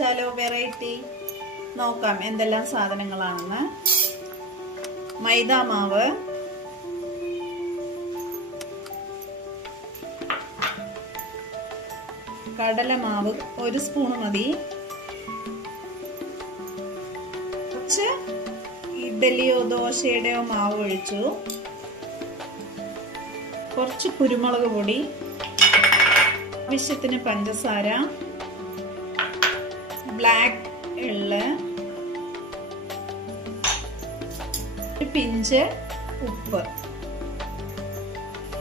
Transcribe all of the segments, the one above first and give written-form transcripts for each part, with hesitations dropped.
വെച്ചാലോ? വെറൈറ്റി നോക്കാം എന്തെല്ലാം സാധനങ്ങളാണെന്ന്. മൈദാമാവ്, കടലമാവ് 1 സ്പൂൺ മതി, കുറച്ച് ഇഡ്ഡലിയോ ദോശയുടെയോ മാവ് ഒഴിച്ചു, കുറച്ച് കുരുമുളക് പൊടി, ആവശ്യത്തിന് പഞ്ചസാര, ബ്ലാക്ക് എള്ള്, ഒരു പിഞ്ച് ഉപ്പ്.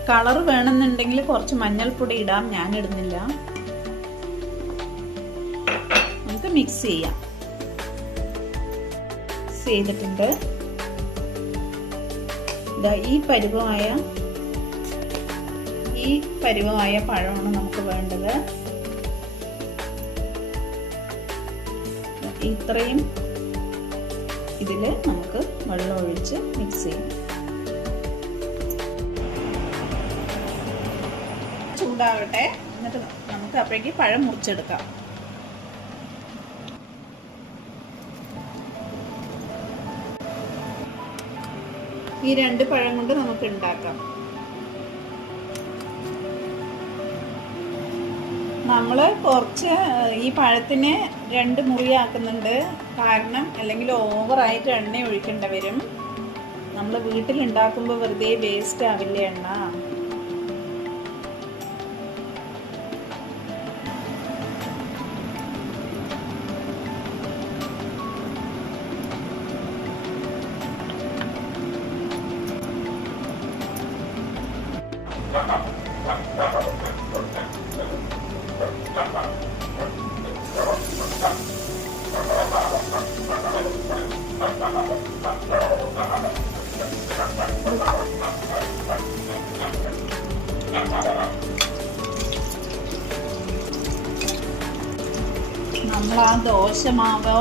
കളർ വേണമെന്നുണ്ടെങ്കിൽ കുറച്ച് മഞ്ഞൾപ്പൊടി ഇടാം, ഞാൻ ഇടുന്നില്ല. നമുക്ക് മിക്സ് ചെയ്യാം. മിക്സ് ചെയ്തിട്ടുണ്ട്. ഈ പരുവമായ പഴമാണ് നമുക്ക് വേണ്ടത്. ഇത്രയും ഇതിൽ നമുക്ക് വെള്ളം ഒഴിച്ച് മിക്സ് ചെയ്യാം. ചൂടാവട്ടെ, എന്നിട്ട് നമുക്ക് അപ്പോഴേക്ക് പഴം മുറിച്ചെടുക്കാം. ഈ 2 പഴം കൊണ്ട് നമുക്ക് ഉണ്ടാക്കാം. നമ്മൾ കുറച്ച് ഈ പഴത്തിന് 2 മുറിയാക്കുന്നുണ്ട്, കാരണം അല്ലെങ്കിൽ ഓവറായിട്ട് എണ്ണ ഒഴിക്കേണ്ടി വരും. നമ്മൾ വീട്ടിലുണ്ടാക്കുമ്പോൾ വെറുതെ വേസ്റ്റ് ആവില്ല എണ്ണ. നമ്മൾ ആ ദോശമാവ്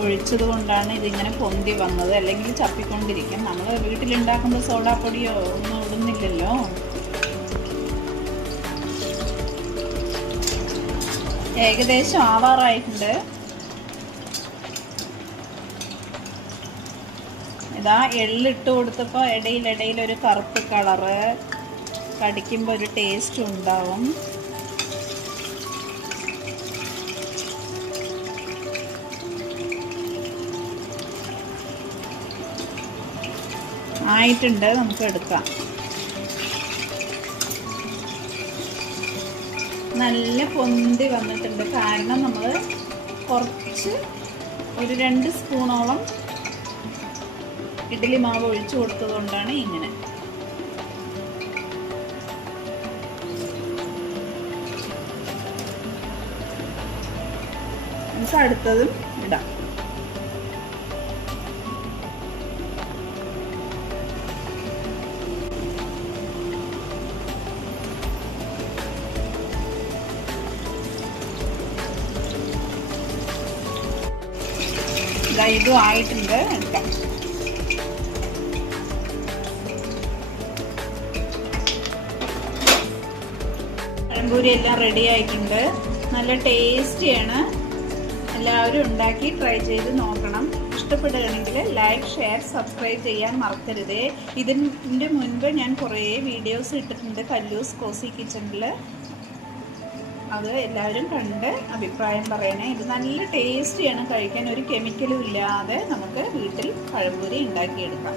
ഒഴിച്ചത് കൊണ്ടാണ് ഇതിങ്ങനെ പൊന്തി വന്നത്, അല്ലെങ്കിൽ ചപ്പിക്കൊണ്ടിരിക്കും. നമ്മൾ വീട്ടിലുണ്ടാക്കുമ്പോൾ സോഡാപ്പൊടിയോ ഒന്നും ഇടുന്നില്ലല്ലോ. ഏകദേശം ആവാറായിട്ടുണ്ട്. ഇതാ എള്ളിട്ട് കൊടുത്തപ്പോൾ ഇടയിൽ ഒരു കറുപ്പ് കളറ്, കടിക്കുമ്പോൾ ഒരു ടേസ്റ്റ് ഉണ്ടാവും. ആയിട്ടുണ്ട്, നമുക്ക് എടുക്കാം. നല്ല പൊന്തി വന്നിട്ടുണ്ട്, കാരണം നമ്മൾ കുറച്ച് ഒരു 2 സ്പൂണോളം ഇഡ്ഡലി മാവ് ഒഴിച്ചു കൊടുത്തത് കൊണ്ടാണ് ഇങ്ങനെ. നമുക്ക് അടുത്തതും ഇടാം. ഇതും ആയിട്ടുണ്ട്, എടുക്കാം. പഴംപൊരി എല്ലാം റെഡി ആയിട്ടുണ്ട്. നല്ല ടേസ്റ്റിയാണ്. എല്ലാവരും ഉണ്ടാക്കി ട്രൈ ചെയ്ത് നോക്കണം. ഇഷ്ടപ്പെടുകയാണെങ്കിൽ ലൈക്ക്, ഷെയർ, സബ്സ്ക്രൈബ് ചെയ്യാൻ മറക്കരുത്. ഇതിൻ്റെ മുൻപ് ഞാൻ കുറേ വീഡിയോസ് ഇട്ടിട്ടുണ്ട് കല്ലൂസ് കോസി കിച്ചണിൽ. അത് എല്ലാവരും കണ്ട് അഭിപ്രായം പറയണേ. ഇത് നല്ല ടേസ്റ്റിയാണ് കഴിക്കാൻ. ഒരു കെമിക്കലും ഇല്ലാതെ നമുക്ക് വീട്ടിൽ പഴംപൊരി ഉണ്ടാക്കിയെടുക്കാം.